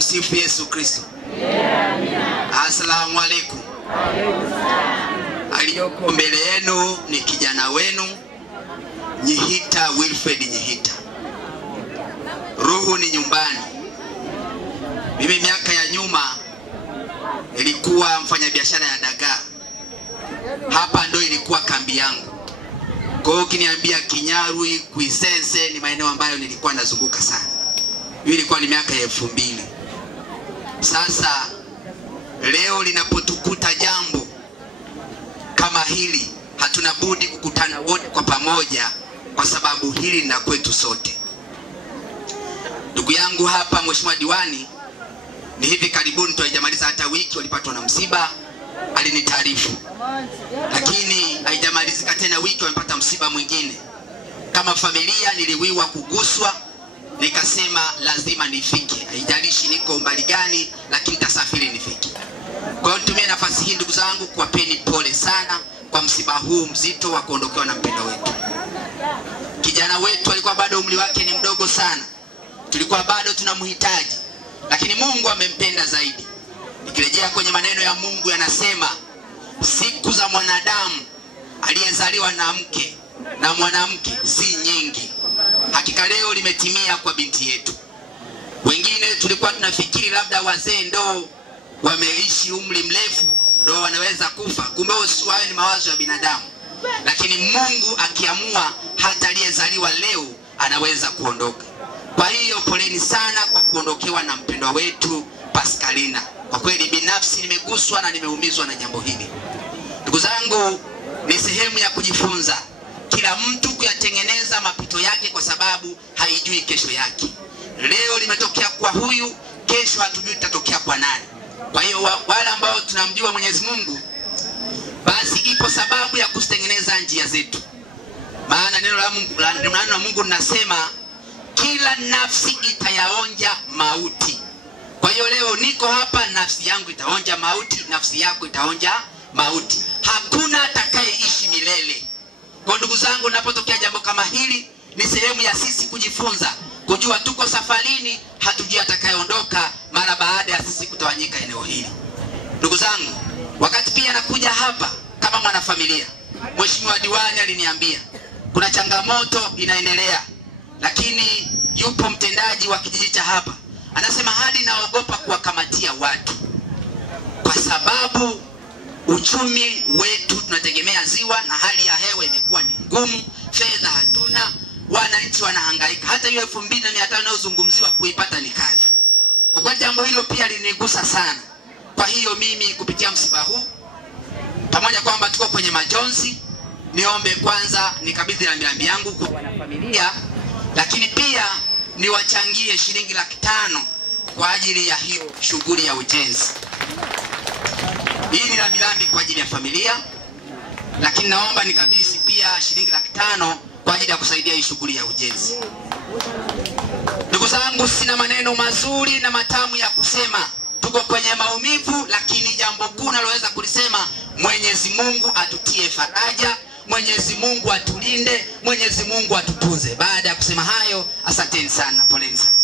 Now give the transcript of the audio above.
Tumsifu Yesu Kristo. Asalamu alaykum. Aliyoko mbele yenu ni kijana wenu Nyihita Wilfred Nyihita. Ruhu ni nyumbani. Mimi miaka ya nyuma nilikuwa mfanyabiashara ya dagaa. Hapa ndo ilikuwa kambi yangu. Kwa hiyo ukiniambia Kinyarwi, Kuisense ni maeneo ambayo nilikuwa nazunguka sana. Hiyo ilikuwa ni miaka ya 2000. Sasa leo linapotukuta jambo kama hili, hatuna budi kukutana wote kwa pamoja, kwa sababu hili lina kwetu sote. Ndugu yangu hapa Mheshimiwa Diwani, ni hivi karibuni tu haijamaliza hata wiki walipatwa na msiba, alinitaarifu. Lakini haijamalizika tena wiki wamepata msiba mwingine. Kama familia niliwiwa kuguswa, nikasema lazima nifike. Haijalishi niko umbali gani, lakini nitasafiri nifike. Kwa hiyo nitumie nafasi hii ndugu zangu kuwapeni pole sana kwa msiba huu mzito wa kuondokewa na mpendwa wetu. Kijana wetu alikuwa bado umri wake ni mdogo sana. Tulikuwa bado tunamhitaji, lakini Mungu amempenda zaidi. Nikirejea kwenye maneno ya Mungu yanasema, siku za mwanadamu aliyezaliwa na mke na mwanamke si nyingi. Hakika leo limetimia kwa binti yetu. Wengine tulikuwa tunafikiri labda wazee ndo wameishi umri mrefu, ndo wanaweza kufa. Kumbe hayo ni mawazo ya binadamu. Lakini Mungu akiamua, hata aliyezaliwa leo anaweza kuondoka. Kwa hiyo poleni sana kwa kuondokewa na mpendwa wetu Pascalina. Kwa kweli binafsi nimeguswa na nimeumizwa na jambo hili. Ndugu zangu, ni sehemu ya kujifunza kila mtu kuyatengeneza mapito yake, kwa sababu haijui kesho yake. Leo limetokea kwa huyu, kesho hatujui litatokea kwa nani. Kwa hiyo wale ambao tunamjua Mwenyezi Mungu, basi ipo sababu ya kutengeneza njia zetu. Maana neno la Mungu linasema kila nafsi itayaonja mauti. Kwa hiyo leo niko hapa, nafsi yangu itaonja mauti, nafsi yako itaonja mauti. Hakuna atakayeishi milele. Kwa ndugu zangu, ninapotokea jambo kama hili, ni sehemu ya sisi kujifunza, kujua tuko safarini, hatujui atakayeondoka mara baada ya sisi kutawanyika eneo hili. Ndugu zangu, wakati pia nakuja hapa kama mwanafamilia, Mheshimiwa Diwani aliniambia kuna changamoto inaendelea, lakini yupo mtendaji wa kijiji cha hapa anasema hadi naogopa kuwakamatia watu, kwa sababu uchumi wetu tunategemea ziwa na hali ya hewa imekuwa ni ngumu, fedha hatuna, wananchi wanahangaika. Hata hiyo 2500 inayozungumziwa kuipata ni kazi. Kwa kweli jambo hilo pia linigusa sana. Kwa hiyo mimi kupitia msiba huu, pamoja kwamba tuko kwenye majonzi, niombe kwanza nikabidhi rambirambi yangu kwa wanafamilia, lakini pia niwachangie shilingi 500 kwa ajili ya hiyo shughuli ya ujenzi. Hii ni rambirambi kwa ajili ya familia, lakini naomba nikabidhi pia shilingi 500 kwa ajili ya kusaidia hii shughuli ya ujenzi. Ndugu zangu, sina maneno mazuri na matamu ya kusema. Tuko kwenye maumivu, lakini jambo kuu naloweza kulisema, Mwenyezi Mungu atutie faraja, Mwenyezi Mungu atulinde, Mwenyezi Mungu atutunze. Baada ya kusema hayo, asanteni sana, poleni sana.